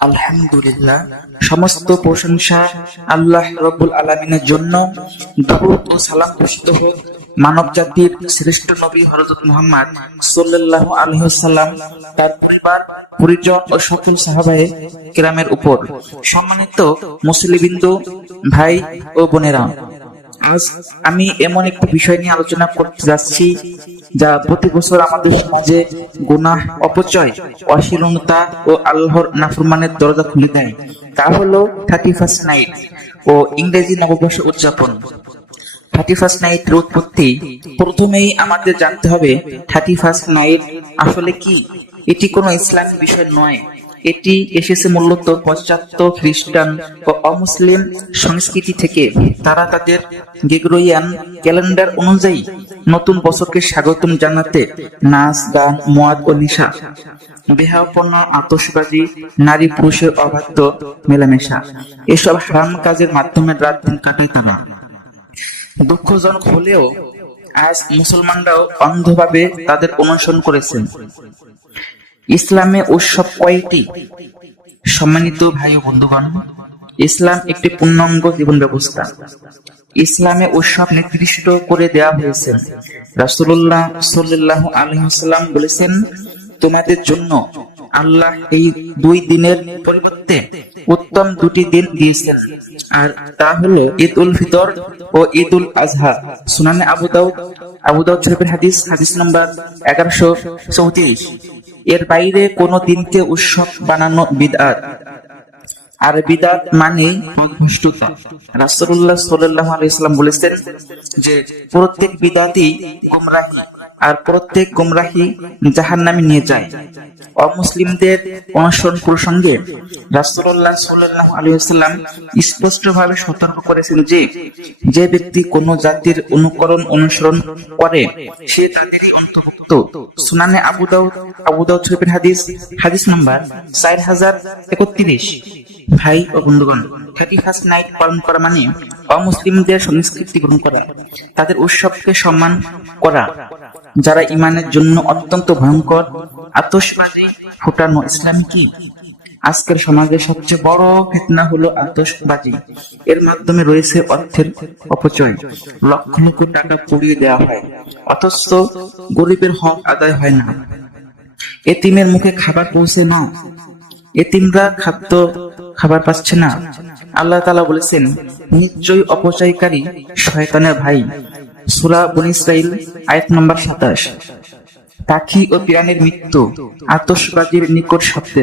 আলহামদুলিল্লাহ, সমস্ত প্রশংসা আল্লাহ রব্বুল আলমিনের জন্য। দরুদ ও সালাম ঘোষিত হোক। মানব জাতির শ্রেষ্ঠ নবী হরজত মুহাম্মদ সাল্লাহ আলহিসাল্লাম তার পরিবার, পরিজন ও সকল সাহাবায়ে কিরামের উপর। সম্মানিত মুসলিবিন্দু ভাই ও বোনেরা আমি এমন একটি বিষয় নিয়ে আলোচনা করতে যাচ্ছি যা প্রতি বছর আমাদের সমাজে গুনাহ, অপচয়, অশ্লীলতা ও আল্লাহর নাফরমানের দরজা খুলে দেয়, তা হলো থার্টি ফার্স্ট নাইট ও ইংরেজি নববর্ষ উদযাপন। থার্টি ফার্স্ট নাইটের উৎপত্তি, প্রথমেই আমাদের জানতে হবে থার্টি ফার্স্ট নাইট আসলে কি? এটি কোনো ইসলামিক বিষয় নয়। এটি এসেছে মূলত পাশ্চাত্য খ্রিস্টান ও অমুসলিম সংস্কৃতি থেকে। তারা তাদের গেগ্রোয়ান ক্যালেন্ডার অনুযায়ী নতুন বছরকে স্বাগতম জানাতে নাচ, গান, মদ ও নেশা বেহাপন্ন আতসবাজি নারী পুরুষের অবাধ্য মেলামেশা, এসব হারাম কাজের মাধ্যমে রাত দিন কাটায় তারা। দুঃখজনক হলেও আজ মুসলমানরাও অন্ধভাবে তাদের অনুসরণ করেছেন। ইসলামে উৎসব কয়েকটি সম্মানিত ভাই ও বন্ধুগণ, ইসলাম একটি পূর্ণাঙ্গ জীবন ব্যবস্থা ইসলামে উৎসব নির্দিষ্ট করে দেয়া হয়েছে। রাসূলুল্লাহ সাল্লাহ আলহিহাল্লাম বলেছেন, তোমাদের জন্য আল্লাহ এই দুই দিনের পরিবর্তে উত্তম দুটি দিন দিয়েছেন। আর তা হলো ঈদ উল ফিতর ও ঈদ উল আজহা। সুনানে আবু দাউদ আবু দাউদ শরীফের হাদিস হাদিস নাম্বার এগারোশো চৌত্রিশ। এর বাইরে কোনো দিনকে উৎসব বানানো বিদআত আর বিদাত মানে পথভ্রষ্টতা রাসূলুল্লাহ সাল্লাল্লাহু আলাইহি সাল্লাম বলেছেন যে, প্রত্যেক বিদাতই গোমরাহি। আর প্রত্যেক গোমরাহি জাহান্নামে নিয়ে যায়। অমুসলিমদের অনুসরণ প্রসঙ্গে রাসূলুল্লাহ সাল্লাল্লাহু আলাইহি সাল্লাম স্পষ্টভাবে সতর্ক করেছেন যে যে ব্যক্তি কোনো জাতির অনুকরণ অনুসরণ করে, সে তাদেরই অন্তর্ভুক্ত। সুনানে আবু দাউদ শরীফের হাদিস হাদিস নাম্বার চার হাজার একত্রিশ। ভাই ও বন্ধুগণ থার্টি ফার্স্ট নাইট পালন করা মানে অমুসলিমদের সংস্কৃতি গ্রহণ করা, তাদের উৎসবকে সম্মান করা। যারা ইমানের জন্য অত্যন্ত ভয়ঙ্কর আতসবাজি ফুটানো ইসলাম কি? আজকের সমাজের সবচেয়ে বড় ফিতনা হলো আতসবাজি এর মাধ্যমে রয়েছে অর্থের অপচয়। লক্ষ লক্ষ টাকা পুড়িয়ে দেওয়া হয়। অথচ গরিবের হক আদায় হয় না। এতিমের মুখে খাবার পৌঁছে না। এতিমরা খাদ্য খাবার পাচ্ছে না। আল্লাহ তালা বলেছেন, নিশ্চয়ই অপচয়কারী শয়তানের ভাই। সুরা বন ইসরাইল আয়াত নম্বর সাতাশ। পাখি ও প্রাণীর মৃত্যু আতসবাজির নিকট শব্দে